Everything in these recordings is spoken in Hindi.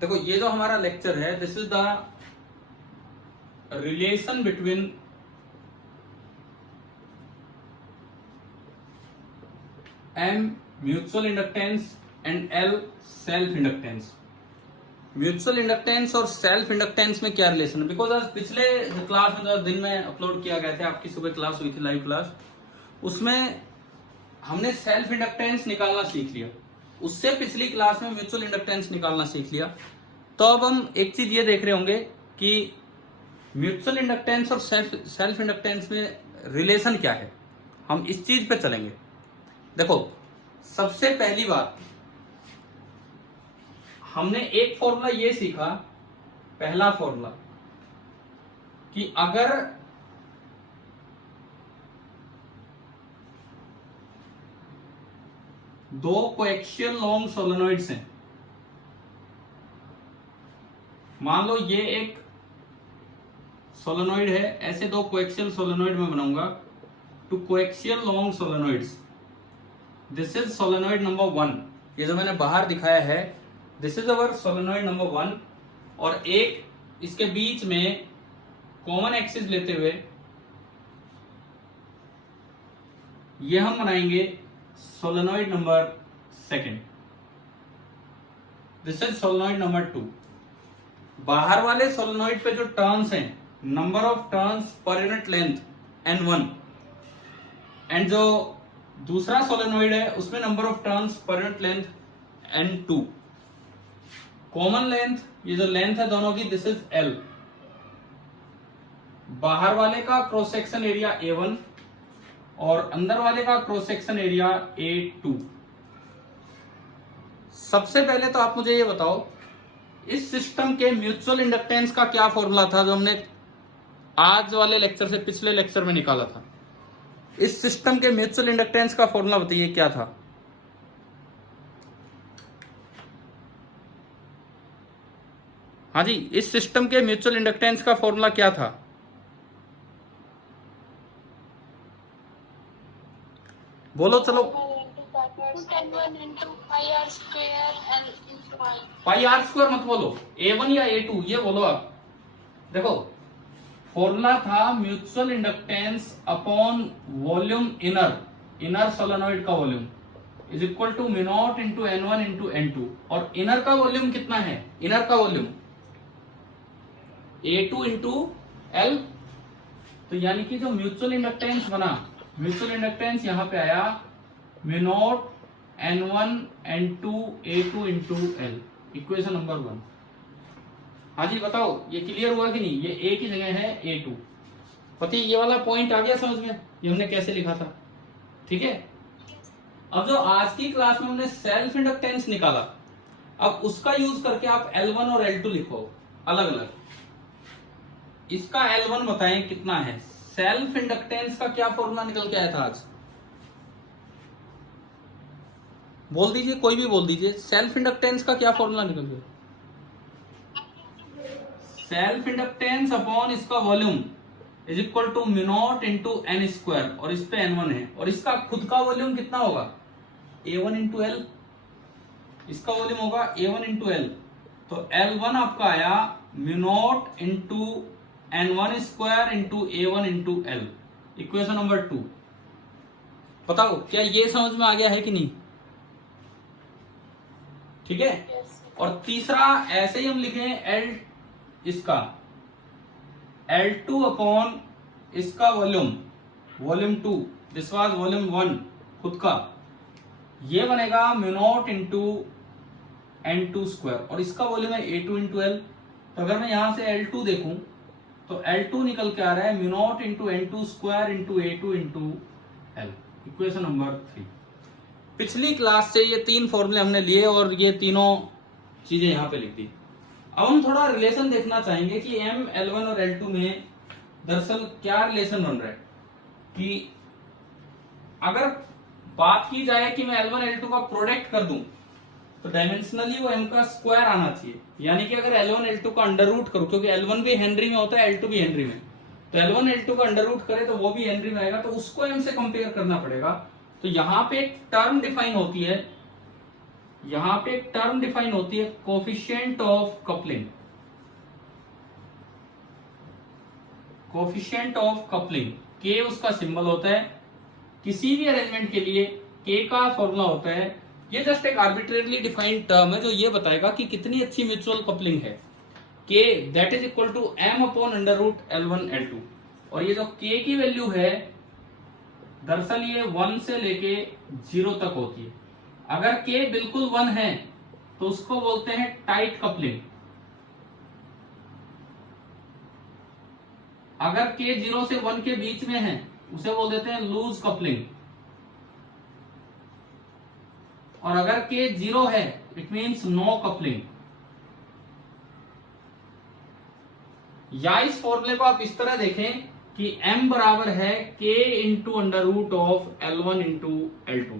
देखो ये जो हमारा लेक्चर है, this is the relation between M mutual inductance and L self inductance. Mutual inductance और सेल्फ इंडक्टेंस में क्या रिलेशन है? बिकॉज आज पिछले क्लास में जो दिन में अपलोड किया गया था, आपकी सुबह क्लास हुई थी, लाइव क्लास, उसमें हमने सेल्फ इंडक्टेंस निकालना सीख लिया। उससे पिछली क्लास में म्यूचुअल इंडक्टेंस निकालना सीख लिया। तो अब हम एक चीज ये देख रहे होंगे कि म्यूचुअल इंडक्टेंस और सेल्फ इंडक्टेंस में रिलेशन क्या है। हम इस चीज पे चलेंगे। देखो, सबसे पहली बात, हमने एक फॉर्मूला ये सीखा, पहला फॉर्मूला, कि अगर दो कोएक्सियल लॉन्ग सोलेनोइड्स हैं, मान लो ये एक सोलेनोइड है, ऐसे दो कोएक्सियल सोलेनोइड में बनाऊंगा, two coaxial long solenoids. This is solenoid number 1, ये जो मैंने बाहर दिखाया है, this is our solenoid number 1। और एक इसके बीच में कॉमन एक्सिस लेते हुए ये हम बनाएंगे solenoid number 2। This is solenoid number 2। बाहर वाले सोलेनोइड पे जो टर्न्स हैं, number of turns per unit length N1, and जो दूसरा सोलेनोइड है उसमें number of turns per unit length N2। Common length, ये जो लेंथ है दोनों की, दिस इज L। बाहर वाले का क्रॉस सेक्शन एरिया A1 और अंदर वाले का क्रॉस सेक्शन एरिया A2। सबसे पहले तो आप मुझे ये बताओ, इस सिस्टम के म्यूचुअल इंडक्टेंस का क्या फॉर्मूला था जो हमने आज वाले लेक्चर से पिछले लेक्चर में निकाला था? इस सिस्टम के म्यूचुअल इंडक्टेंस का फॉर्मूला बताइए क्या था? हाँ जी, इस सिस्टम के म्यूचुअल इंडक्टेंस का फॉर्मूला क्या था? बोलो चलो। पाई आर स्क्वायर मत बोलो, A1 या A2 ये बोलो आप। देखो, फॉर्मूला था mutual inductance upon volume inner solenoid का volume is equal to mu naught into N1 into N2। और इनर का वॉल्यूम कितना है? इनर का वॉल्यूम A2 इंटू L। तो यानी कि जो म्यूचुअल इंडक्टेंस बना, म्यूचुअल इंडक्टेंस यहां पे आया mu naught N1 N2 A2 into L, equation number 1। हाँ जी बताओ, ये क्लियर हुआ कि नहीं? ये A की जगह है A2। पति ये वाला पॉइंट आ गया समझ में, ये हमने कैसे लिखा था? ठीक है। अब जो आज की क्लास में हमने सेल्फ इंडक्टेंस निकाला, अब उसका यूज करके आप L1 और L2 लिखो अलग अलग। इसका L1 बताएं कितना है? सेल्फ इंडक्टेंस का क्या फॉर्मूला निकल के आया था आज? बोल दीजिए, कोई भी बोल दीजिए। सेल्फ इंडक्टेंस का क्या फॉर्मूला निकल गया? सेल्फ इंडक्टेंस अपॉन इसका volume is equal to mu naught into N square, और इस पे N1 है, और इसका खुद का वॉल्यूम कितना होगा? A1 into L। इसका वॉल्यूम होगा A1 इंटू L। तो L1 आपका आया mu naught into N1 square into A1 into L, equation number 2। बताओ क्या ये समझ में आ गया है कि नहीं? ठीक है। और तीसरा ऐसे ही हम लिखे L, इसका L2 अपॉन इसका वॉल्यूम 2, दिस वाज वॉल्यूम 1 खुद का, ये बनेगा mu naught into N2 square, और इसका वॉल्यूम है A2 इंटू L। तो अगर मैं यहां से L2 देखूं तो L2 निकल के आ रहा है mu naught into N2 square into A2 into L, equation number 3। पिछली क्लास से ये 3 फॉर्मूले हमने लिए और ये तीनों चीजें यहां पे लिख दी। अब हम थोड़ा रिलेशन देखना चाहेंगे कि M, L1 और L2 में दरअसल क्या रिलेशन बन रहा है। कि अगर बात की जाए कि मैं L1 L2 का प्रोडक्ट कर दूं तो डायमेंशनली वो M का स्क्वायर आना चाहिए। यानी कि अगर L1 L2 का अंडर रूट करूं, क्योंकि L1 भी हेनरी में होता है, L2 भी हेनरी में, तो L1 L2 का अंडर रूट करे तो वो भी हेनरी में आएगा, तो उसको M से कंपेयर करना पड़ेगा। तो यहां पे एक टर्म डिफाइन होती है यहां पे एक टर्म डिफाइन होती है coefficient of coupling. Coefficient of coupling के उसका सिंबल होता है। किसी भी अरेंजमेंट के लिए के का फॉर्मूला होता है, ये जस्ट एक आर्बिट्रेरली डिफाइंड टर्म है जो ये बताएगा कि कितनी अच्छी म्यूचुअल कपलिंग है। K that is equal to M upon under root L1 L2। और ये जो के की वैल्यू है दरअसल ये 1 से लेके 0 तक होती है। अगर के बिल्कुल 1 है तो उसको बोलते हैं टाइट कपलिंग। अगर के 0 से 1 के बीच में है उसे बोल देते हैं लूज कपलिंग। और अगर के 0 है इट मीन्स नो कपलिंग। या इस फॉर्मूले को आप इस तरह देखें कि m बराबर है k into under root of L1 into L2।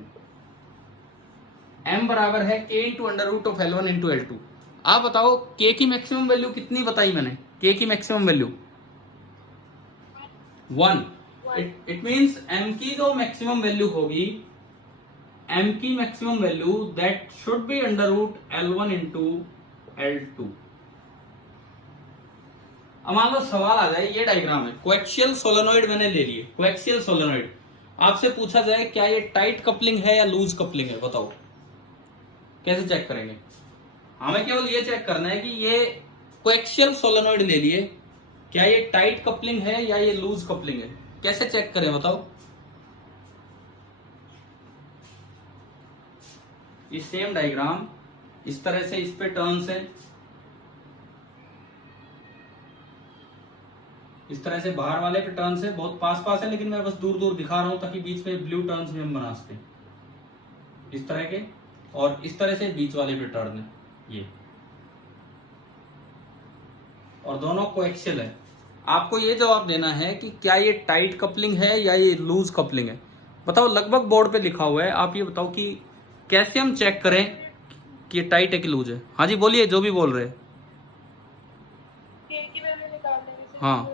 m बराबर है k into under root of L1 into L2। आप बताओ k की मैक्सिमम वैल्यू कितनी बताई मैंने? k की maximum value 1। It means m की जो मैक्सिमम वैल्यू होगी, m की maximum value that should be under root L1 into L2। अब मान लो सवाल आ जाए, ये डायग्राम है, कोएक्सियल सोलेनोइड मैंने ले लिए। कोएक्सियल सोलेनोइड आपसे पूछा जाए क्या ये टाइट कपलिंग है या लूज कपलिंग है, बताओ कैसे चेक करेंगे? हमें केवल ये चेक करना है कि ये कोएक्सियल सोलेनोइड ले लिए, क्या ये टाइट कपलिंग है या ये लूज कपलिंग है? कैसे चेक करें बताओ? ये सेम डायग्राम इस तरह से, इस पे टर्न्स है, इस तरह से बाहर वाले पे टर्न्स है, बहुत पास पास है लेकिन मैं बस दूर दूर दिखा रहा हूं ताकि बीच में ब्लू टर्न्स भी हम बना सकें इस तरह के। और इस तरह से बीच वाले पे टर्न है ये, और दोनों कोएक्सियल है। आपको ये जवाब देना है कि क्या ये टाइट कपलिंग है या ये लूज कपलिंग है। बताओ, लगभग बोर्ड पे लिखा हुआ है, आप ये बताओ कि कैसे हम चेक करें कि ये टाइट है कि लूज है। हाँ जी बोलिए, जो भी बोल रहे हैं। हाँ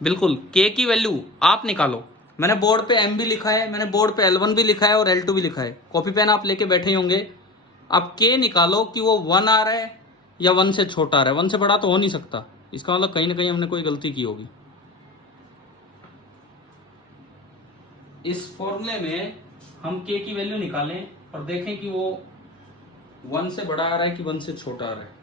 बिल्कुल, के की वैल्यू आप निकालो। मैंने बोर्ड पे m भी लिखा है, मैंने बोर्ड पे L1 भी लिखा है और L2 भी लिखा है। कॉपी पेन आप लेके बैठे होंगे। अब के निकालो कि वो 1 आ रहा है या 1 से छोटा आ रहा है। 1 से बड़ा तो हो नहीं सकता, इसका मतलब कहीं ना कहीं हमने कोई गलती की होगी। इस फॉर्मूले में हम के की वैल्यू निकालें और देखें कि वो 1 से बड़ा आ रहा है कि 1 से छोटा आ रहा है।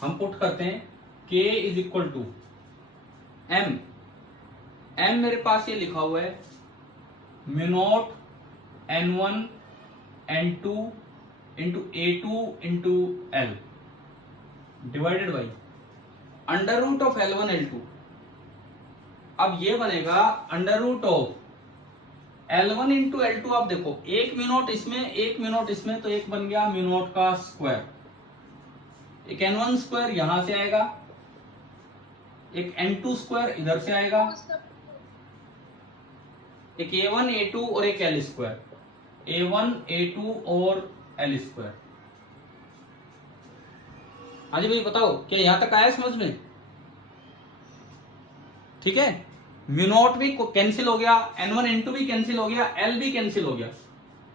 हम पुट करते हैं k is equal to m। m मेरे पास ये लिखा हुआ है mu naught n1 n2 into a2 into l divided by under root of L1 L2। अब ये बनेगा under root of L1 into L2। आप देखो, एक म्यू नॉट इसमें, एक म्यू नॉट इसमें, तो एक बन गया म्यू नॉट का स्क्वायर। एक n1 स्क्वायर यहां से आएगा, एक n2 स्क्वायर इधर से आएगा, एक a1 a2 और एक l स्क्वायर, a1 a2 और l स्क्वायर। हाँ जी भाई बताओ, क्या यहां तक आया समझ में? ठीक है, म्यू नॉट भी कैंसिल हो गया, n1 n2 भी कैंसिल हो गया, l भी कैंसिल हो गया।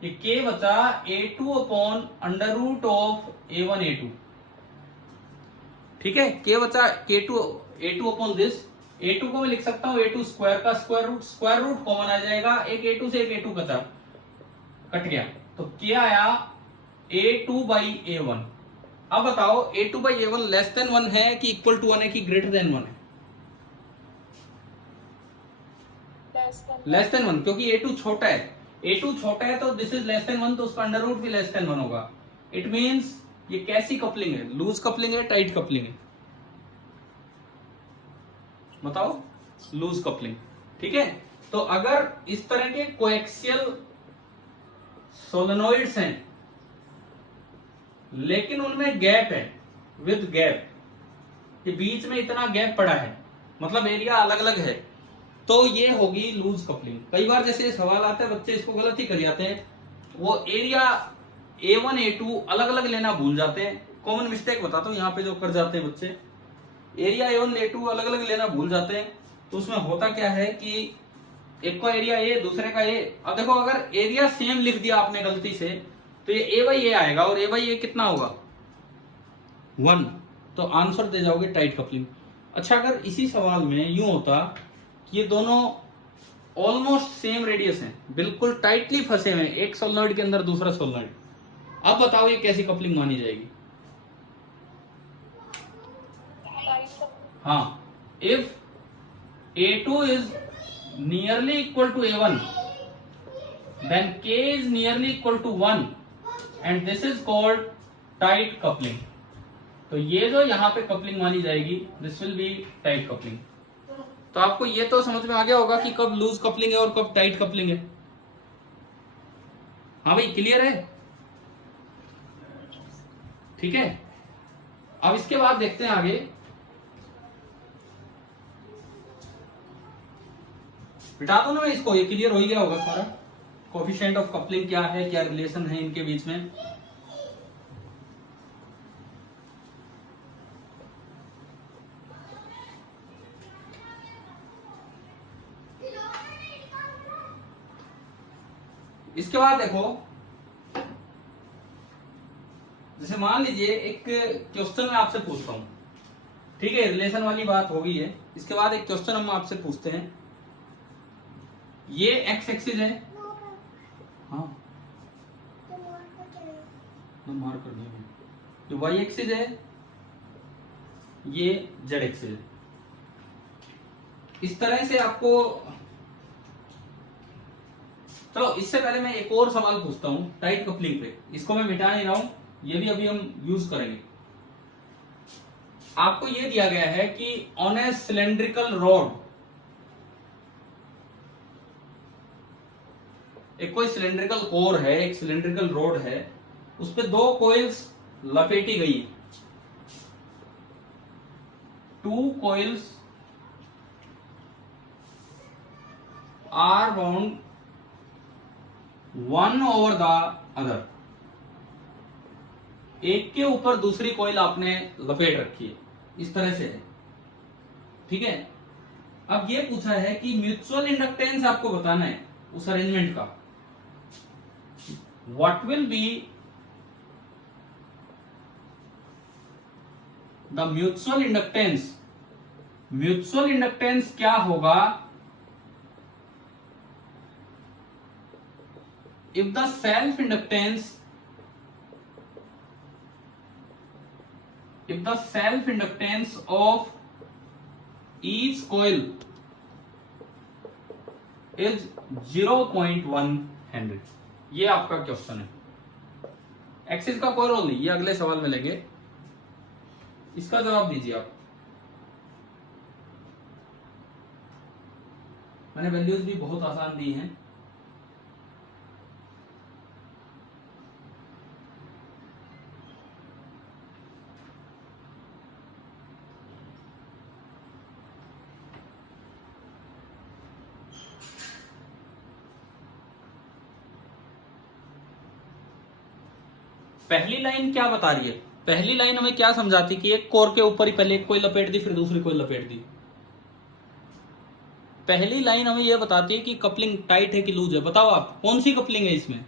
ये k बचा a2 upon under root of a1 a2। ठीक है, के बचा a2 अपॉन दिस। a2 को मैं लिख सकता हूं a2 स्क्वायर का स्क्वायर रूट कॉमन आ जाएगा। एक a2 से एक a2 कट गया, तो क्या आया a2 बाई a1। अब बताओ a2 by a1 less than 1 है कि इक्वल टू 1 है कि ग्रेटर देन 1 है? लेस देन 1, क्योंकि a2 छोटा है। a2 छोटा है तो दिस इज लेस देन 1, तो उसका अंडर रूट भी लेस देन 1 होगा। इट मींस ये कैसी कपलिंग है? लूज कपलिंग है, टाइट कपलिंग है? बताओ, लूज कपलिंग। ठीक है, तो अगर इस तरह के कोएक्सियल सोलेनोइड्स हैं लेकिन उनमें गैप है, विद गैप, ये बीच में इतना गैप पड़ा है, मतलब एरिया अलग अलग है, तो ये होगी लूज कपलिंग। कई बार जैसे सवाल आता है बच्चे इसको गलत ही कर जाते हैं, वो एरिया A1 A2 अलग अलग लेना भूल जाते हैं। कॉमन मिस्टेक बताता हूँ यहाँ पे जो कर जाते हैं बच्चे, एरिया A1 A2 अलग अलग लेना भूल जाते हैं। तो उसमें होता क्या है कि एक का एरिया A दूसरे का A। अब देखो अगर एरिया सेम लिख दिया आपने गलती से तो ये A/A आएगा और A/A कितना होगा 1, तो आंसर दे जाओगे टाइट कपलिंग। अच्छा अगर इसी सवाल में यूं होता कि ये दोनों ऑलमोस्ट सेम रेडियस हैं, बिल्कुल टाइटली फंसे हुए, एक सोलनॉइड के अंदर दूसरा सोलनॉइड, अब बताओ ये कैसी कपलिंग मानी जाएगी? हाँ, if A2 is nearly equal to A1 then K is nearly equal to 1 and this is called tight coupling। तो ये जो यहाँ पे कपलिंग मानी जाएगी this will be tight coupling. तो आपको ये तो समझ में आ गया होगा कि कब लूज कपलिंग है और कब टाइट कपलिंग है। हाँ भाई क्लियर है? ठीक है, अब इसके बाद देखते हैं आगे। बिठा दो ना मैं इसको, ये क्लियर हो ही गया होगा सारा। कोफिशिएंट ऑफ कपलिंग क्या है, क्या रिलेशन है इनके बीच में। इसके बाद देखो, जैसे मान लीजिए एक क्वेश्चन मैं आपसे पूछता हूं, ठीक है, रिलेशन वाली बात हो गई है। इसके बाद एक क्वेश्चन हम आपसे पूछते हैं, ये एक्स एक्सिस है, हाँ मार्क कर दिया, जो वाई एक्सिस है ये जेड एक्सिस है। इस तरह से आपको, चलो इससे पहले मैं एक और सवाल पूछता हूं टाइट कपलिंग पे, इसको मैं मिटा नहीं रहा हूं, ये भी अभी हम यूज करेंगे। आपको ये दिया गया है कि ऑन ए सिलेंड्रिकल रॉड, एक कोई सिलेंड्रिकल कोर है, एक सिलेंड्रिकल रॉड है, उस पे दो कॉइल्स लपेटी गई है। 2 coils are bound one over the other, एक के ऊपर दूसरी कॉइल आपने लपेट रखी है, इस तरह से है, ठीक है। अब ये पूछा है कि म्यूचुअल इंडक्टेंस आपको बताना है उस अरेंजमेंट का। What will be the mutual inductance, mutual inductance क्या होगा if the self inductance, if the self inductance of each coil is 0.1 Henry. ये आपका क्वेश्चन है, एक्सिस का कोई रोल नहीं, ये अगले सवाल में लेंगे, इसका जवाब दीजिए आप। मैंने वैल्यूज भी बहुत आसान दी हैं। पहली लाइन क्या बता रही है? पहली लाइन हमें क्या समझाती कि एक कोर के ऊपर ही पहले एक कोई लपेट दी, फिर दूसरी कोई लपेट दी। पहली लाइन हमें यह बताती है कि कपलिंग टाइट है कि लूज है। बताओ आप कौन सी कपलिंग है इसमें?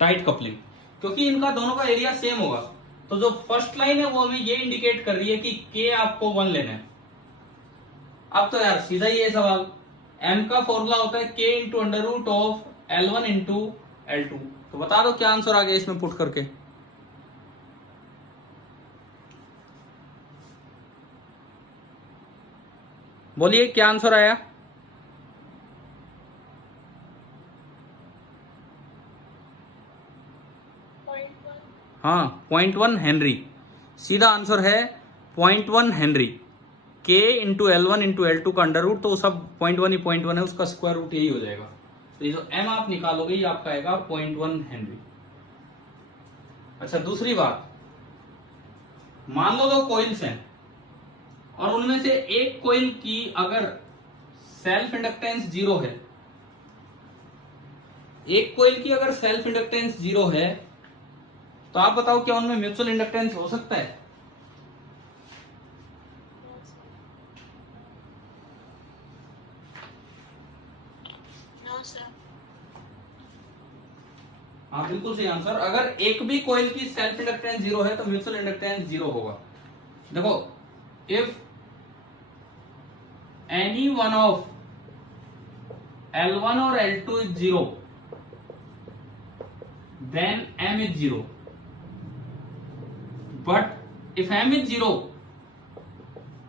टाइट कपलिंग, क्योंकि इनका दोनों का एरिया सेम होगा। तो जो फर्स्ट लाइन है वो हमें ये इंडिकेट कर रही है कि के आपको 1 लेना है। अब तो यार सीधा ही है सवाल, एम का फॉर्मूला होता है K into under root of L1 into L2। तो बता दो क्या आंसर आ गया इसमें पुट करके। बोलिए क्या आंसर आया? हाँ 0.1 हेनरी, सीधा आंसर है 0.1 हेनरी। के इंटू L1 इंटू L2 का अंडर रूट, तो सब 0.1 ही 0.1 है, उसका स्क्वायर रूट यही हो जाएगा। तो ये जो m आप निकालोगे ये आपका आएगा 0.1 हेनरी। अच्छा दूसरी बात, मान लो 2 कॉइल्स हैं और उनमें से एक कॉइल की अगर सेल्फ इंडक्टेंस 0 है एक कोयल की अगर सेल्फ इंडक्टेंस 0 है तो आप बताओ क्या उनमें म्यूचुअल इंडक्टेंस हो सकता है? No sir. हाँ बिल्कुल सही आंसर। अगर एक भी कोयल की सेल्फ इंडक्टेंस 0 है तो म्यूचुअल इंडक्टेंस 0 होगा। देखो, if any one of L1 और L2 is 0 then M is 0, but if M is 0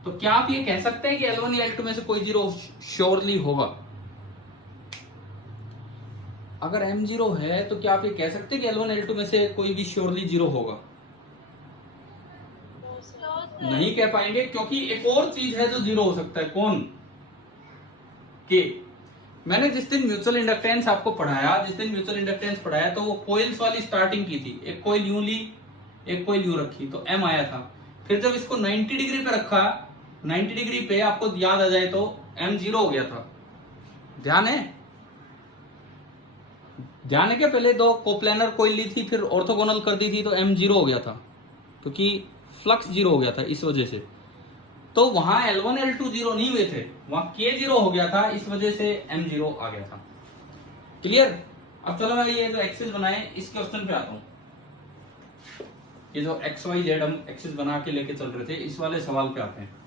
तो क्या आप ये कह सकते हैं कि L1 या L2 में से कोई 0 श्योरली होगा? अगर M 0 है तो क्या आप ये कह सकते हैं कि L1 L2 में से कोई भी श्योरली 0 होगा? नहीं कह पाएंगे, क्योंकि एक और चीज है जो 0 हो सकता है। कौन? के। मैंने जिस दिन म्यूचुअल इंडक्टेंस आपको पढ़ाया, तो वो कोइल्स वाली स्टार्टिंग की थी। एक कोइल यूं ली, एक कोइल यूं रखी, तो M आया था। फिर जब इसको 90 डिग्री पे रखा, 90 डिग्री पे आपको याद आ जाए तो M 0 हो गया था। ध्यान है क्या? पहले दो कोप्लेनर कोइल ली थी, फिर ऑर्थोगोनल कर दी थी, तो M 0 हो गया था, क्योंकि फ्लक्स 0 हो गया था इस वजह से। तो वहां L1 L2 0 नहीं हुए थे, वहां K 0 हो गया था, इस वजह से M 0 आ गया था। क्लियर? अब चलो मैं ये जो एक्सिस बनाए इस क्वेश्चन पे आता हूं। ये जो XYZ हम एक्सिस बना के लेके चल रहे थे, इस वाले सवाल पे आते हैं।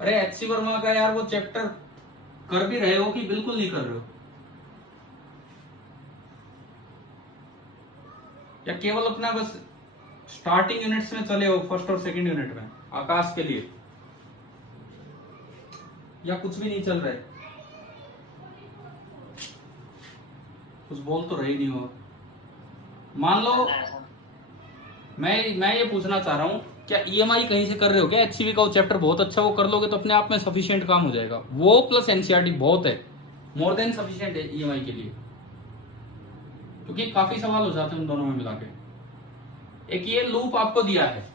अरे HC वर्मा का यार वो चैप्टर कर भी रहे हो कि बिल्कुल नहीं कर रहे हो, या केवल अपना बस स्टार्टिंग यूनिट्स में चले हो, फर्स्ट और सेकंड यूनिट में आकाश के लिए, या कुछ भी नहीं चल रहा है? कुछ बोल तो रहे नहीं हो। मान लो मैं ये पूछना चाह रहा हूं, क्या EMI कहीं से कर रहे हो क्या? HCV का वो चैप्टर बहुत अच्छा, वो कर लोगे तो अपने आप में सफिशिएंट काम हो जाएगा। वो प्लस NCERT बहुत है, मोर देन सफिशिएंट है EMI के लिए, क्योंकि काफी सवाल हो जाते हैं उन दोनों में मिला के। एक ये लूप आपको दिया है,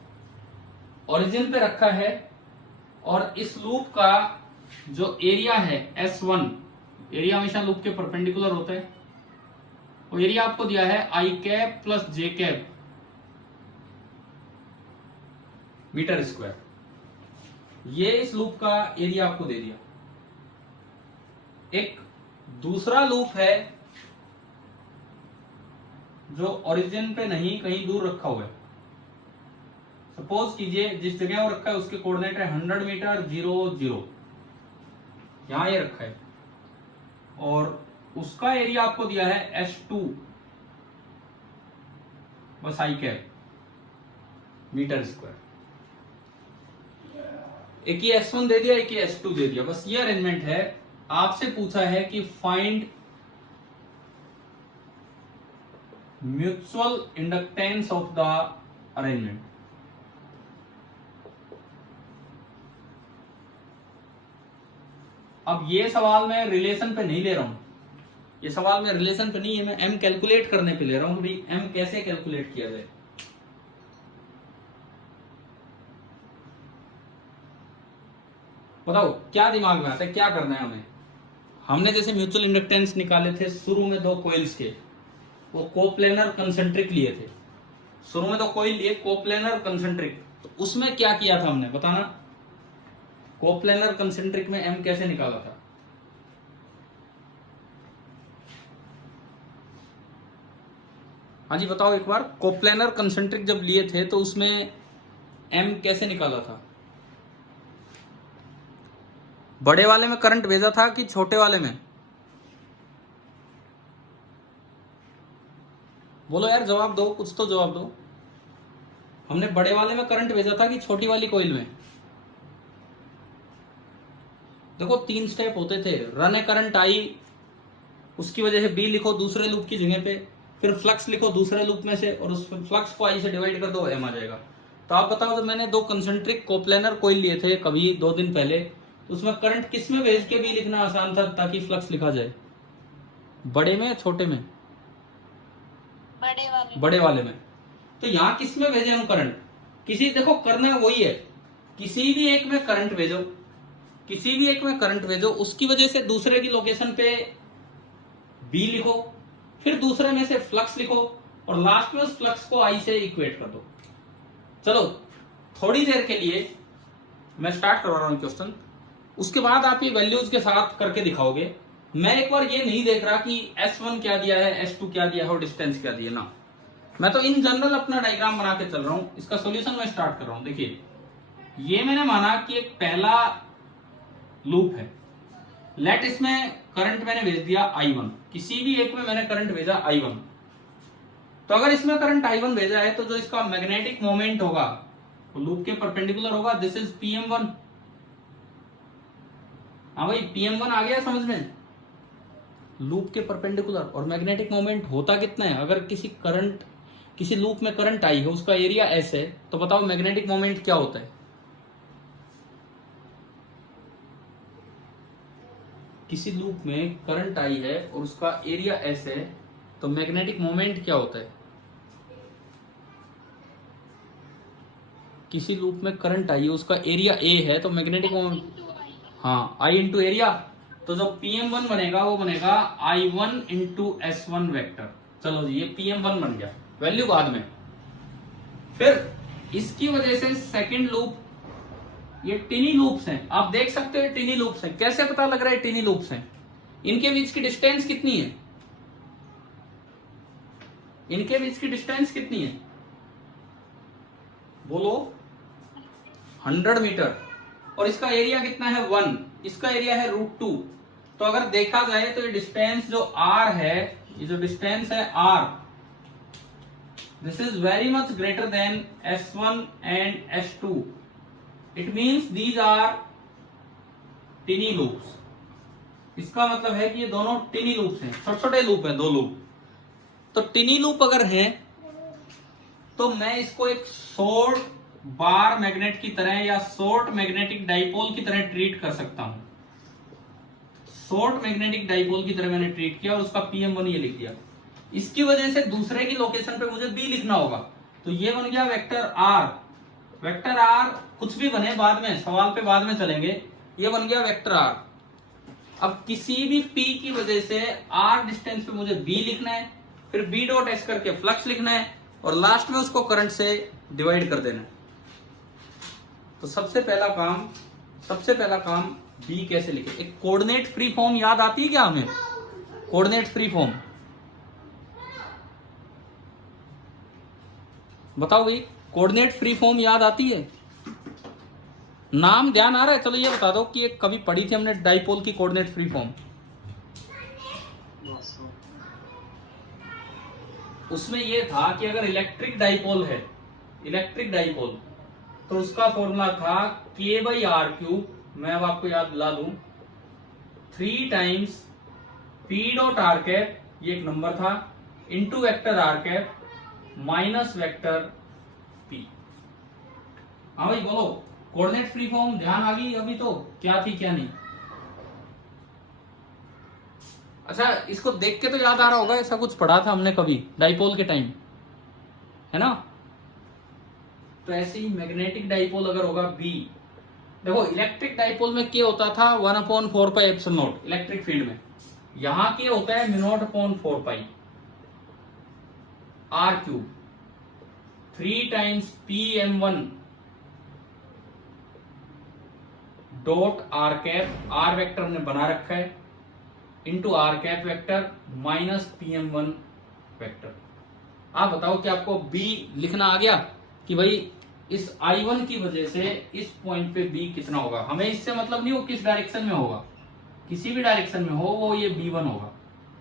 ओरिजिन पे रखा है, और इस लूप का जो एरिया है S1, एरिया हमेशा लूप के परपेंडिकुलर होता है, वो एरिया आपको दिया है I cap plus J cap metre square. ये इस लूप का एरिया आपको दे दिया। एक दूसरा लूप है जो ओरिजिन पे नहीं, कहीं दूर रखा हुआ है। सपोज कीजिए जिस जगह वो रखा है उसके कोऑर्डिनेट है 100 मीटर 0 0, यहां ये रखा है, और उसका एरिया आपको दिया है S2 बस I कैप मीटर स्क्वायर। एक ये S1 दे दिया, एक ये S2 दे दिया, बस ये अरेंजमेंट है। आपसे पूछा है कि find mutual inductance of the arrangement. अब ये सवाल मैं रिलेशन पे नहीं ले रहा हूं, ये सवाल मैं रिलेशन पे नहीं है, मैं M कैलकुलेट करने पे ले रहा हूं कि भाई M कैसे कैलकुलेट किया जाए। बताओ क्या दिमाग में आता है, क्या करना है हमें? हमने जैसे म्यूचुअल इंडक्टेंस निकाले थे शुरू में दो कोइल्स के, वो कोप्लेनर कंसेंट्रिक लिए थे। शुरू में दो कोइल लिए कोप्लेनर कंसेंट्रिक, तो उसमें क्या किया था हमने, बताना। कोप्लेनर कंसेंट्रिक में M कैसे निकाला था? हाँ जी बताओ एक बार। कोप्लेनर कंसेंट्रिक जब लिए थे तो उसमें M कैसे निकाला था? बड़े वाले में करंट भेजा था कि छोटे वाले में? बोलो यार, जवाब दो, कुछ तो जवाब दो। हमने बड़े वाले में करंट भेजा था कि छोटी वाली कोइल में? देखो 3 स्टेप होते थे। रन ए करंट आई, उसकी वजह से B लिखो दूसरे लूप की जगह पे, फिर फ्लक्स लिखो दूसरे लूप में से, और उस फ्लक्स को I से डिवाइड कर दो, M आ जाएगा। तो आप बताओ, जब मैंने दो कंसेंट्रिक कोप्लेनर कोइल लिए थे कभी 2 दिन पहले, तो उसमें करंट किस में भेज के भी लिखना आसान था ताकि फ्लक्स लिखा जाए? बड़े में या छोटे में? बड़े वाले। बड़े वाले में। तो यहां किस में भेजे हम करंट? किसी, देखो करना वही है, किसी भी एक में करंट भेजो, किसी भी एक में करंट भेजो, उसकी वजह से दूसरे की लोकेशन पे बी लिखो, फिर दूसरे में से फ्लक्स लिखो और लास्ट में उस फ्लक्स को आई से इक्वेट कर दो। चलो थोड़ी देर के लिए मैं स्टार्ट करवा रहा हूं क्वेश्चन, उसके बाद आप ये वैल्यूज के साथ करके दिखाओगे। मैं एक बार ये नहीं देख रहा कि S1 क्या दिया है, S2 क्या दिया है और डिस्टेंस क्या दिया ना, मैं तो इन जनरल अपना डायग्राम बना के चल रहा हूं। इसका सॉल्यूशन मैं स्टार्ट कर रहा हूं। देखिए ये मैंने माना कि एक पहला लूप है, लेट इसमें करंट मैंने भेज दिया I1, किसी भी एक में मैंने करंट भेजा I1। तो अगर इसमें करंट I1 भेजा है तो जो इसका मैग्नेटिक मोमेंट होगा वो लूप के परपेंडिकुलर होगा, दिस इज PM1। हाँ भाई PM1 आ गया समझ में, लूप के परपेंडिकुलर। और मैग्नेटिक मोमेंट होता कितना है, अगर किसी लूप में करंट आई है, उसका एरिया S है, तो बताओ मैग्नेटिक मोमेंट क्या होता है। किसी लूप में करंट आई है और उसका एरिया S है, तो मैग्नेटिक मोमेंट क्या होता है। किसी लूप में करंट आई है, उसका एरिया A है, तो मैग्नेटिक मोमेंट, हाँ I इंटू एरिया। तो जो PM1 बनेगा वो बनेगा I1 इंटू S1 वेक्टर। चलो जी ये PM1 बन गया, वैल्यू बाद में। फिर इसकी वजह से सेकंड लूप, ये टिनी लूप्स हैं, आप देख सकते हो टिनी लूप्स हैं। कैसे पता लग रहा है टिनी लूप्स हैं, इनके बीच की डिस्टेंस कितनी है, इनके बीच की डिस्टेंस कितनी है बोलो, 100 मीटर। और इसका एरिया कितना है 1, इसका एरिया है √2। तो अगर देखा जाए तो ये डिस्टेंस जो R है, ये जो डिस्टेंस है R, this is very much greater than S1 and S2। It means these are tiny loops. इसका मतलब है कि ये दोनों टिनी लूप्स हैं, छोटे छोटे लूप हैं, दो लूप। तो टिनी लूप अगर हैं तो मैं इसको एक शॉर्ट बार मैग्नेट की तरह या शॉर्ट मैग्नेटिक डाइपोल की तरह ट्रीट कर सकता हूं। शॉर्ट मैग्नेटिक डाइपोल की तरह मैंने ट्रीट किया और उसका PM1 ये लिख दिया। इसकी वजह से दूसरे की लोकेशन पे मुझे B लिखना होगा, तो ये बन गया वेक्टर R। वेक्टर R कुछ भी बने बाद में, सवाल पे बाद में चलेंगे, ये बन गया वेक्टर R। अब किसी भी P की वजह से R डिस्टेंस पे मुझे B लिखना है, फिर B डॉट S करके फ्लक्स लिखना है और लास्ट में उसको करंट से डिवाइड कर देना है। तो सबसे पहला काम B कैसे लिखे, एक कोऑर्डिनेट फ्री फॉर्म याद आती है क्या हमें, कोऑर्डिनेट फ्री फॉर्म बताओ भाई, कोऑर्डिनेट फ्री फॉर्म याद आती है, नाम ध्यान आ रहा है। चलो ये बता दो कि एक कभी पढ़ी थी हमने डाइपोल की कोऑर्डिनेट फ्री फॉर्म, उसमें ये था कि अगर इलेक्ट्रिक डाइपोल है, इलेक्ट्रिक डाइपोल, तो उसका फॉर्मूला था K/R³। मैं अब आपको याद दिला दूं, 3 times P dot R cap, ये एक नंबर था, into vector R cap minus vector P। हाँ भाई बोलो, कोऑर्डिनेट फ्री फॉर्म ध्यान आ गई अभी तो, क्या थी क्या नहीं। अच्छा इसको देख के तो याद आ रहा होगा, ऐसा कुछ पढ़ा था हमने कभी डाइपोल के टाइम, है ना। तो ऐसे ही मैग्नेटिक डाइपोल अगर होगा B, देखो इलेक्ट्रिक डाइपोल में क्या होता था 1/4πε0 इलेक्ट्रिक फील्ड में, यहां क्या होता है μ0/4π R³ 3 times PM1 dot R cap, R vector हमने बना रखा है, into R cap vector minus PM1 vector. आप बताओ कि आपको B लिखना आ गया कि भाई इस I1 की वजह से इस पॉइंट पे B कितना होगा। हमें इससे मतलब नहीं हो किस डायरेक्शन में होगा, किसी भी डायरेक्शन में हो वो ये B1 होगा।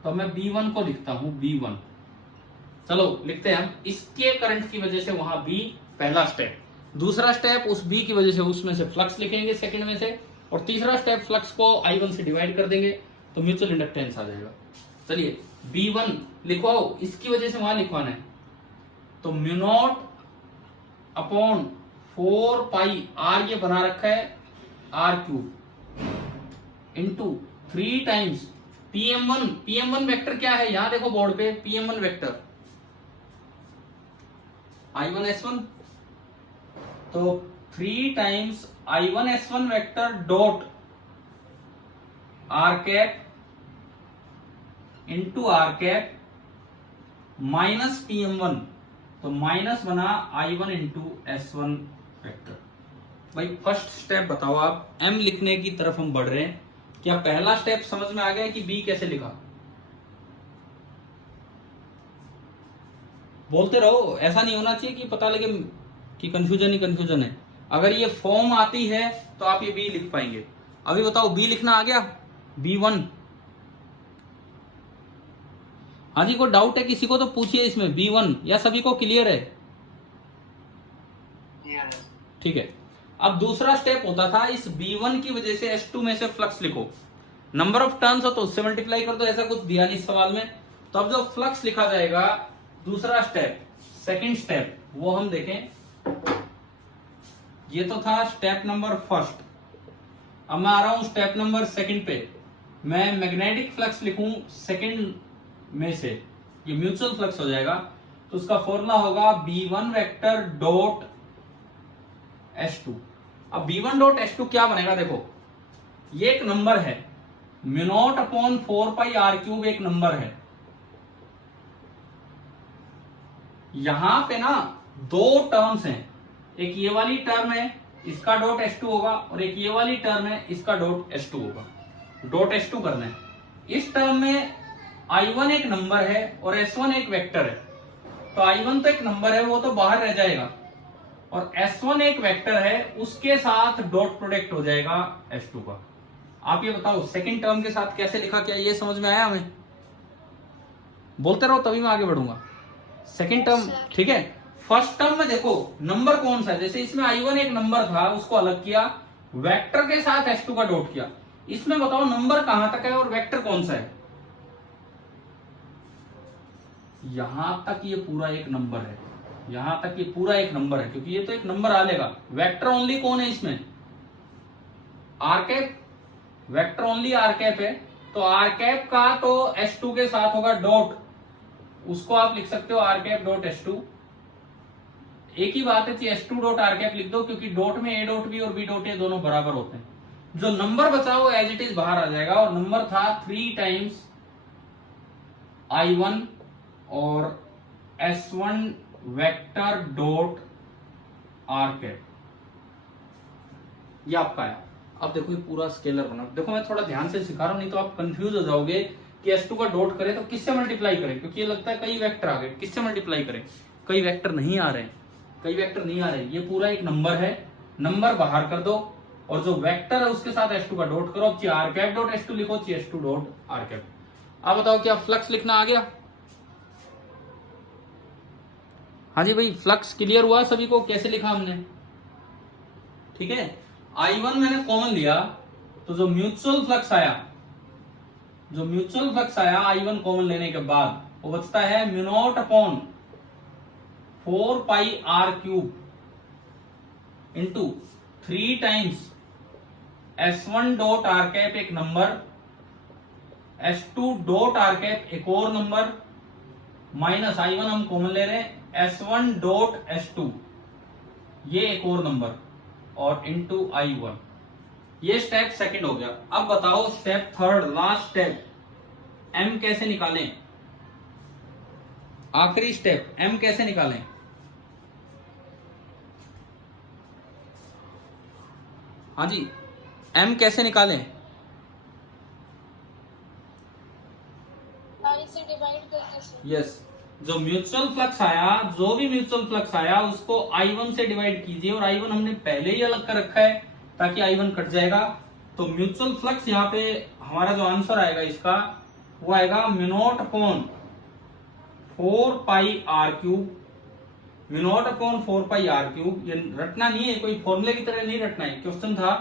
तो मैं B1 को लिखता हूं B1। चलो लिखते हैं हम, इसके करंट की वजह से वहां B, पहला स्टेप। दूसरा स्टेप उस B की वजह से उसमें से फ्लक्स लिखेंगे सेकंड में से, और तीसरा स्टेप फ्लक्स को I1 से डिवाइड कर देंगे तो म्यूचुअल इंडक्टेंस आ जाएगा। चलिए B1 लिखवाओ, इसकी वजह से वहां लिखवाना है, तो μ0/4π R ये बना रखा है R³ into 3 times PM1 vector क्या है यहां देखो बोर्ड पे, PM1 वेक्टर I1 S1, तो 3 times I1S1 vector dot R cap into R cap minus PM1, तो माइनस बना I1 इंटू S1 वेक्टर। भाई फर्स्ट स्टेप बताओ आप, M लिखने की तरफ हम बढ़ रहे हैं, क्या पहला स्टेप समझ में आ गया कि B कैसे लिखा? बोलते रहो, ऐसा नहीं होना चाहिए कि पता लगे कि कंफ्यूजन ही कंफ्यूजन है। अगर ये फॉर्म आती है तो आप ये B लिख पाएंगे। अभी बताओ B लिखना आ गया? B1। हाँ जी, कोई डाउट है किसी को तो पूछिए इसमें। B1 या सभी को क्लियर है? ठीक है। अब दूसरा स्टेप होता था, इस B1 की वजह से S2 में से फ्लक्स लिखो। नंबर ऑफ टर्न्स हो तो उससे मल्टीप्लाई कर दो, ऐसा कुछ दिया नहीं इस सवाल में। तो अब जो फ्लक्स लिखा जाएगा, दूसरा स्टेप, सेकंड स्टेप, वो हम देखें। ये तो था स्टेप नंबर फर्स्ट। अब मैं आ रहा हूं स्टेप नंबर सेकंड पे। मैं मैग्नेटिक फ्लक्स लिखूं सेकंड में से, ये म्यूचुअल फ्लक्स हो जाएगा। तो उसका फॉर्मूला होगा B1 वेक्टर डॉट S2। अब B1 डॉट S2 क्या बनेगा? देखो, ये एक नंबर है, μ0 अपॉन 4 पाई r³ एक नंबर है। यहां पे ना दो टर्म्स हैं, एक ये वाली टर्म है, इसका डॉट S2 होगा, और एक ये वाली टर्म है, इसका डॉट S2 होगा। डॉट S2 करना है। इस टर्म में I1 एक नंबर है और S1 एक वेक्टर है। तो I1 तो एक नंबर है, वो तो बाहर रह जाएगा, और S1 एक वेक्टर है, उसके साथ डॉट प्रोडक्ट हो जाएगा S2 का। आप ये बताओ सेकंड टर्म के साथ कैसे लिखा, क्या ये समझ में आया हमें? बोलते रहो तभी मैं आगे बढ़ूंगा। सेकंड टर्म, ठीक है। फर्स्ट टर्म में देखो नंबर कौन सा है, जैसे इसमें I1 एक नंबर था, उसको अलग किया, वेक्टर के साथ S2 का डॉट किया। इसमें बताओ नंबर कहां तक है और वेक्टर कौन सा है? यहां तक ये पूरा एक नंबर है, यहां तक ये पूरा एक नंबर है, क्योंकि ये तो एक नंबर आ लेगा। वेक्टर ओनली कौन है इसमें? R cap. Vector only R cap है, तो आर कैप का तो S2 के साथ होगा डॉट, उसको आप लिख सकते हो आर कैप डॉट S2। एक ही बात है कि S2 डॉट आर कैप लिख दो, क्योंकि डॉट में A डॉट B और B डॉट A दोनों बराबर होते हैं। जो नंबर बचा वो एज इट इज बाहर आ जाएगा, और नंबर था 3 टाइम्स I1 और S1 vector dot R cap, ये आपका है। अब देखो ये पूरा स्केलर बना। देखो मैं थोड़ा ध्यान से सिखा रहा हूं, नहीं तो आप कंफ्यूज हो जाओगे कि S2 का डॉट करें तो किससे मल्टीप्लाई करें, क्योंकि ये लगता है कई वेक्टर आ गए, किससे मल्टीप्लाई करें? कई वेक्टर नहीं आ रहे हैं, कई वेक्टर नहीं आ रहे। ये पूरा एक नंबर है, नंबर बाहर कर दो, और जो वेक्टर है उसके साथ S2 का डॉट करो। चाहे आर कैप डॉट S2 लिखो, चाहे S2 डॉट आर कैप। अब बताओ क्या फ्लक्स लिखना आ गया? हाँ जी भाई, फ्लक्स क्लियर हुआ सभी को? कैसे लिखा हमने? ठीक है। I1 मैंने कॉमन लिया, तो जो म्यूचुअल फ्लक्स आया, I1 कॉमन लेने के बाद वो बचता है μ0 upon 4 pi r³ into 3 times S1 dot R cap एक नंबर, S2 डॉट आर कैप एक और नंबर, माइनस I1 हम कॉमन ले रहे हैं, S1 डॉट S2 ये एक और नंबर, और इंटू I1। ये स्टेप सेकंड हो गया। अब बताओ step third, last step, M कैसे निकालें? आखिरी स्टेप, M कैसे निकालें? हाँ जी, M कैसे निकालें? I से डिवाइड करने से। यस, जो म्यूचुअल फ्लक्स आया, जो भी म्यूचुअल फ्लक्स आया उसको I1 से डिवाइड कीजिए, और I1 हमने पहले ही अलग कर रखा है ताकि I1 कट जाएगा। तो म्यूचुअल फ्लक्स यहाँ पे हमारा जो आंसर आएगा इसका, वो आएगा μ0 upon 4 pi r³, μ0 upon 4 pi r³। ये रटना नहीं है, कोई फॉर्मूले की तरह नहीं रटना है, क्वेश्चन था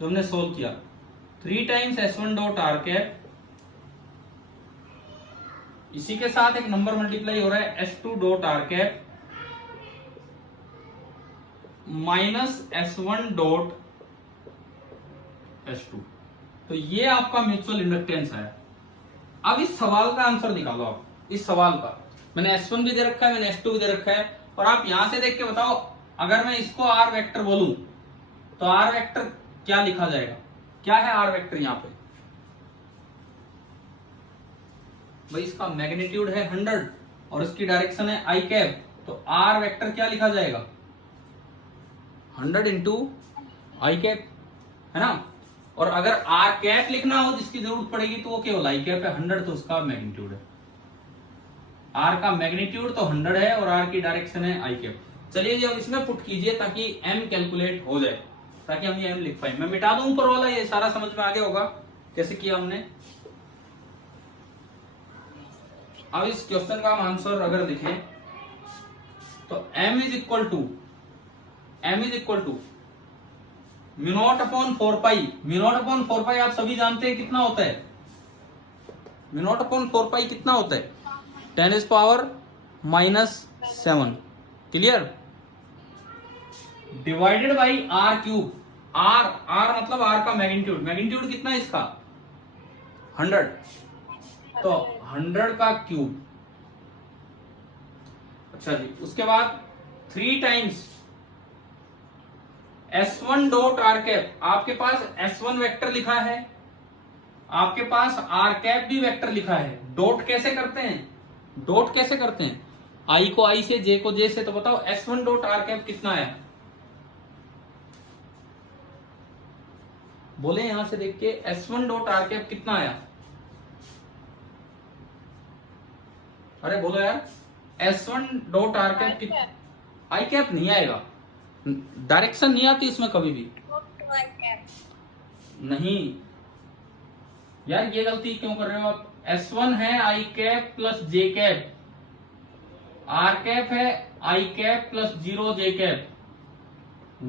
जो हमने सोल्व किया। 3 times S1 dot R cap, इसी के साथ एक नंबर मल्टीप्लाई हो रहा है S2 dot R cap minus S1 dot S2। तो ये आपका म्यूचुअल इंडक्टेंस है। अब इस सवाल का आंसर निकालो आप। इस सवाल का मैंने S1 भी दे रखा है, मैंने S2 भी दे रखा है, और आप यहां से देख के बताओ, अगर मैं इसको R वेक्टर बोलूं तो आर वेक्टर क्या लिखा जाएगा? क्या है आर वेक्टर यहाँ पे? भाई इसका मैग्नीट्यूड है 100 और इसकी डायरेक्शन है आई कैप, तो आर वेक्टर क्या लिखा जाएगा? 100 इंटू आई कैप, है ना। और अगर आर कैप लिखना हो जिसकी जरूरत पड़ेगी तो वो केवल आई कैप है, 100 तो उसका मैग्नीट्यूड है। आर का मैग्नीट्यूड तो 100 है और आर की डायरेक्शन है आई कैप। चलिए जी अब इसमें पुट कीजिए ताकि एम कैलकुलेट हो जाए, ताकि हम ये एम लिख पाए। मैं मिटा दूं ऊपर वाला, ये सारा समझ में आ गया होगा कैसे किया हमने। अब इस क्वेश्चन का हम आंसर अगर लिखें तो m is equal to mu naught upon 4 पाई। म्यू नॉट अपॉन 4 पाई आप सभी जानते हैं कितना होता है? म्यू नॉट अपॉन 4 पाई कितना होता है? 10⁻⁻⁷ clear, divided by R cube. R मतलब आर का मैग्नीट्यूड, मैग्नीट्यूड कितना है इसका? 100, तो 100 का क्यूब। अच्छा जी, उसके बाद 3 times S1 dot R cap. आपके पास S1 वेक्टर लिखा है, आपके पास आर कैप भी वेक्टर लिखा है। डॉट कैसे करते हैं? डॉट कैसे करते हैं? आई को आई से, जे को जे से। तो बताओ S1 डॉट आर कैप कितना आया? बोले यहां से देख के S1 डॉट आर कैप कितना आया? अरे बोलो यार, S1 डॉट आर कैप कितना? आई कैप नहीं आएगा, डायरेक्शन नहीं आती इसमें कभी भी नहीं। यार ये गलती क्यों कर रहे हो आप? S1 है I cap plus J cap, R cap है I cap plus 0 J cap,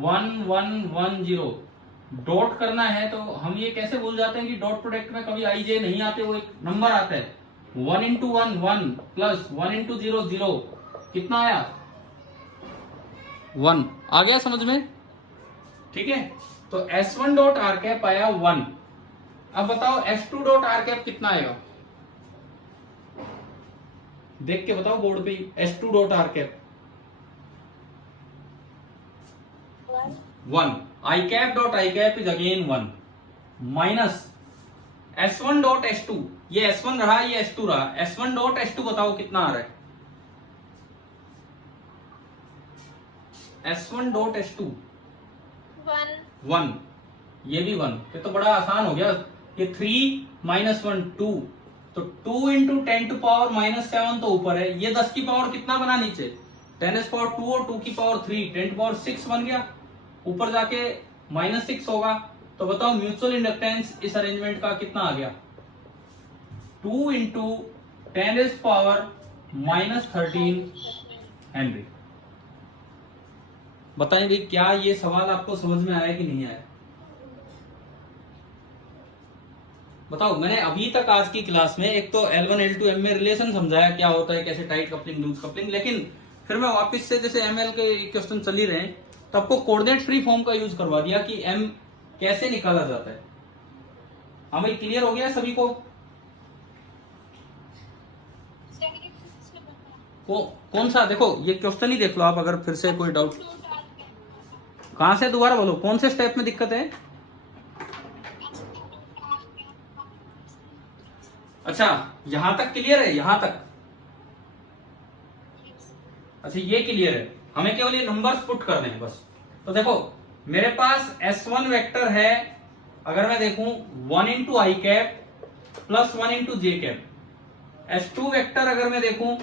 1 1 1 0। Dot करना है तो हम ये कैसे भूल जाते हैं कि डॉट प्रोडक्ट में कभी आई जे नहीं आते, वो एक नंबर आता है। 1 इंटू 1 1 प्लस 1 इंटू 0 0, कितना आया? 1। आ गया समझ में? ठीक है, तो S1 डॉट आर कैप आया 1। अब बताओ S2 डॉट आर कैप कितना आएगा? देख के बताओ बोर्ड पे। S2 dot R cap 1। I cap dot I cap is again 1 minus S1 dot S2। ये S1 रहा, ये S2 रहा। S1 डॉट S2 बताओ कितना आ रहा है? S1 डॉट S2 1, ये भी 1। ये तो बड़ा आसान हो गया। ये 3 माइनस 1 2, तो 2 इंटू 10⁻⁻7 तो ऊपर है। ये 10 की पावर कितना बना नीचे? 10⁻2 और 2 की पावर 3, 10⁻6 बन गया। ऊपर जाके -6 होगा। तो बताओ म्यूचुअल इंडक्टेंस इस अरेंजमेंट का कितना आ गया? 2 इंटू 10⁻⁻13 हेनरी। बताएं भाई, क्या ये सवाल आपको समझ में आया कि नहीं आया? बताओ। मैंने अभी तक आज की क्लास में एक तो L1 L2 M में रिलेशन समझाया क्या होता है, कैसे टाइट कपलिंग लूज कपलिंग, लेकिन फिर मैं वापस से जैसे ML के क्वेश्चन चल ही रहे हैं तो आपको कोऑर्डिनेट फ्री फॉर्म का यूज करवा दिया कि M कैसे निकाला जाता है। हाँ भाई, क्लियर हो गया सभी को? कौन सा? देखो ये क्वेश्चन ही देख लो आप, अगर फिर से कोई डाउट। कहां से? दोबारा बोलो, कौन से स्टेप में दिक्कत है? अच्छा, यहां तक क्लियर है? यहां तक अच्छा, ये क्लियर है। हमें केवल ये नंबर्स पुट करने हैं बस। तो देखो मेरे पास S1 वेक्टर है, अगर मैं देखूं 1 into I cap plus 1 into J cap. S2 vector अगर मैं देखूं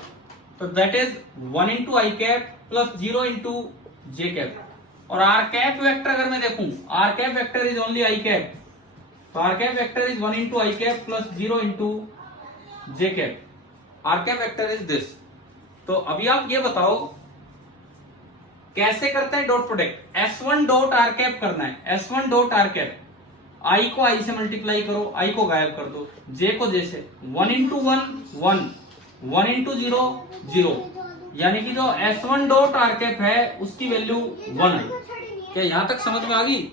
तो that is 1 into I cap plus 0 into J cap. और आर कैप वेक्टर अगर मैं देखूं, R cap vector is only I cap, तो R cap vector is 1 into I cap plus 0 into J cap. R cap vector is this. तो अभी आप ये बताओ कैसे करते हैं dot product? S1 dot R cap करना है। S1 डॉट आर कैप, आई को आई से मल्टीप्लाई करो, आई को गायब कर दो, जे को जे से। 1 इंटू 1 1, 1 इंटू 0 0, यानी कि जो S1 डॉट आर कैप है उसकी वैल्यू 1 है। क्या यहां तक समझ में आ गई?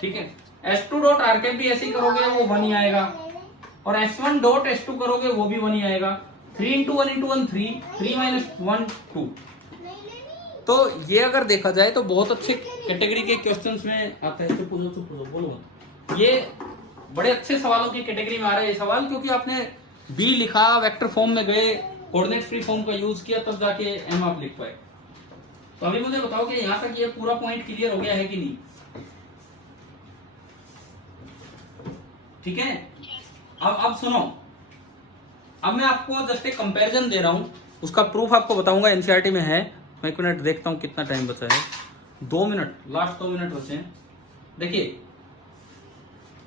ठीक है। S2 डॉट आर कैप भी ऐसे ही करोगे वो 1 ही आएगा, और S1 डॉट S2 करोगे वो भी 1 ही आएगा। 3 इंटू 1 इंटू 1 3, 3 माइनस 1 2, तो ये अगर देखा जाए तो बहुत अच्छे कैटेगरी के क्वेश्चंस में आता है। चुप हो जाओ, बोलो मत। ये बड़े अच्छे सवालों की कैटेगरी में आ रहे हैं ये सवाल, क्योंकि आपने बी लिखा, वेक्टर फॉर्म में गए, कोऑर्डिनेट फ्री फॉर्म का यूज किया, तब जाके एम आप लिख पाए। तो अभी मुझे बताओ कि यहां तक ये पूरा पॉइंट क्लियर हो गया है कि नहीं? ठीक है। अब सुनो, अब मैं आपको जस्ट एक कंपैरिजन दे रहा हूं, उसका प्रूफ आपको बताऊंगा, एनसीईआरटी में है। मैं 1 मिनट देखता हूं कितना टाइम बचा है। 2 मिनट, लास्ट 2 मिनट बचे हैं। देखिए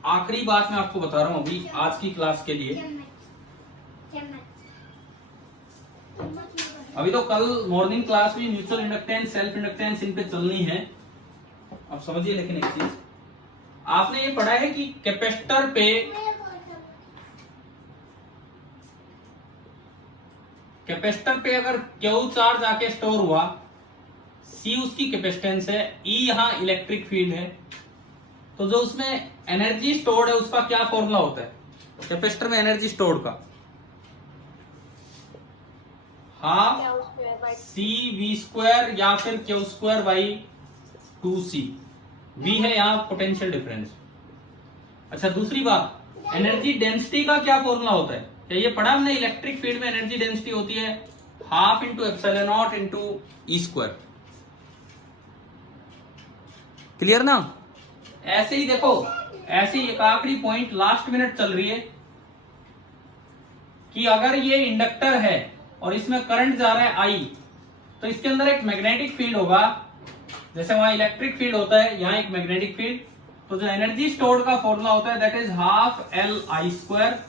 आखिरी बात मैं आपको बता रहा हूं अभी आज की क्लास के लिए। अभी तो कल मॉर्निंग क्लास में म्यूचुअल इंडक्टेंस, सेल्फ इंडक्टेंस इन पे चलनी है। अब समझिए, लेकिन एक चीज आपने ये पढ़ा है कि कैपेसिटर पे अगर क्यू चार्ज आके स्टोर हुआ, सी उसकी कैपेसिटेंस है, ई यहां इलेक्ट्रिक फील्ड है, तो जो उसमें एनर्जी स्टोर्ड है उसका क्या फॉर्मूला होता है कैपेसिटर में एनर्जी स्टोर्ड का? हाफ सी वी स्क्वायर या फिर Q square by 2c। We है यहाँ पोटेंशियल डिफरेंस। अच्छा दूसरी बात, एनर्जी डेंसिटी का क्या फॉर्मूला होता है? ये पढ़ा हमने, इलेक्ट्रिक फील्ड में एनर्जी डेंसिटी होती है half into epsilon not into E square. Clear ना? ऐसे ही देखो, ऐसे ही एक आखिरी पॉइंट, लास्ट मिनट चल रही है, कि अगर ये इंडक्टर है और इसमें करंट जा रहा है आई, तो इसके अंदर एक मैग्नेटिक फील्ड होगा, जैसे वहां इलेक्ट्रिक फील्ड होता है, यहां एक मैग्नेटिक फील्ड। तो जो एनर्जी स्टोर्ड का फॉर्मूला होता है that is half L I square,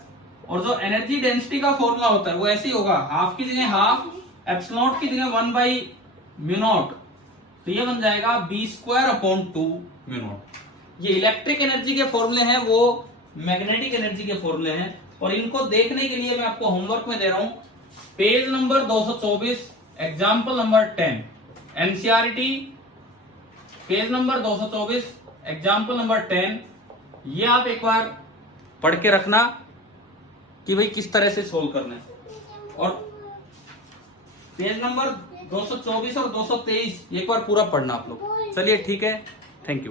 और जो एनर्जी डेंसिटी का फॉर्मूला होता है वो ऐसे ही होगा, हाफ की जगह हाफ, एप्सिलॉन नॉट की जगह 1 बाई म्यू नॉट, तो ये बन जाएगा B square upon 2 mu naught. ये इलेक्ट्रिक एनर्जी के फॉर्मूले हैं, वो मैग्नेटिक एनर्जी के फॉर्मूले हैं, और इनको देखने के लिए मैं आपको होमवर्क में दे रहा हूं, page number 224, example number 10, NCERT page number 224, example number 10। ये आप एक बार पढ़ के रखना कि भाई किस तरह से सोल्व करना है, और पेज नंबर 224 और 223 एक बार पूरा पढ़ना आप लोग। चलिए ठीक है, थैंक यू।